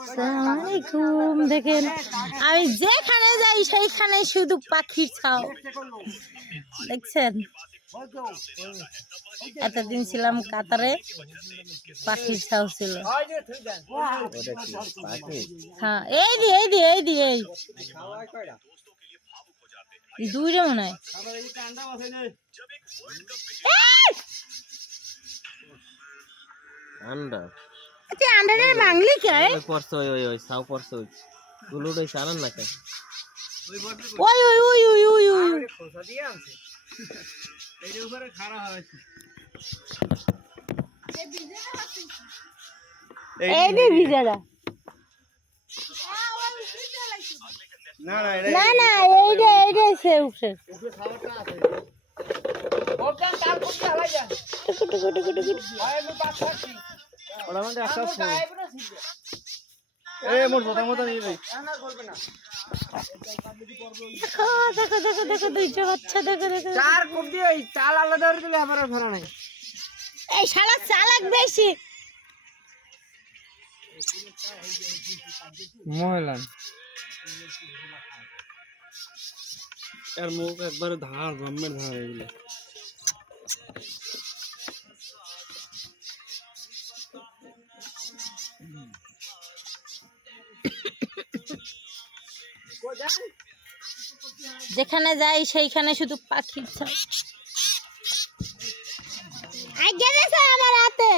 আসসালামাইকুম দেখেন, আমি যেখানে যাই, সেইখানে শুধু পাখি ছাও। দেখছেন? এতদিন ছিলাম কাতারে, পাখির ছাও ছিল। হ্যাঁ এই দি এই দি এই দি, এই। দুইটা মনে হয়। আন্ডা। তুই আন্ডারের বাংলি কে? পড়ছে ওই ওই ওই সাউ পড়ছে ওই। গুলুড ওই সারান না কে ওই ওই ওই ওই ওই ওই। এই রে ভিজারা না না না না এইটা এইটা সে উঠে টুকু টুকু টুকু টুকু। টুকু। ওটা মধ্যে একটা এ মোর কথা মতো নিয়ে ভাই। দেখো দেখো দেখো দেখো দুইটা বাচ্চা দেখো দেখো। চার কোপ দিয়ে এই চাল আলাদা করে দিলে আবার আর ফেরা নাই। এই শালা চালাক বেশি। মহলান এর মুখ একবারে ধার ব্রহ্মের ধার এগুলো। যেখানে যাই সেইখানে শুধু পাখির দেখো আমার হাতে।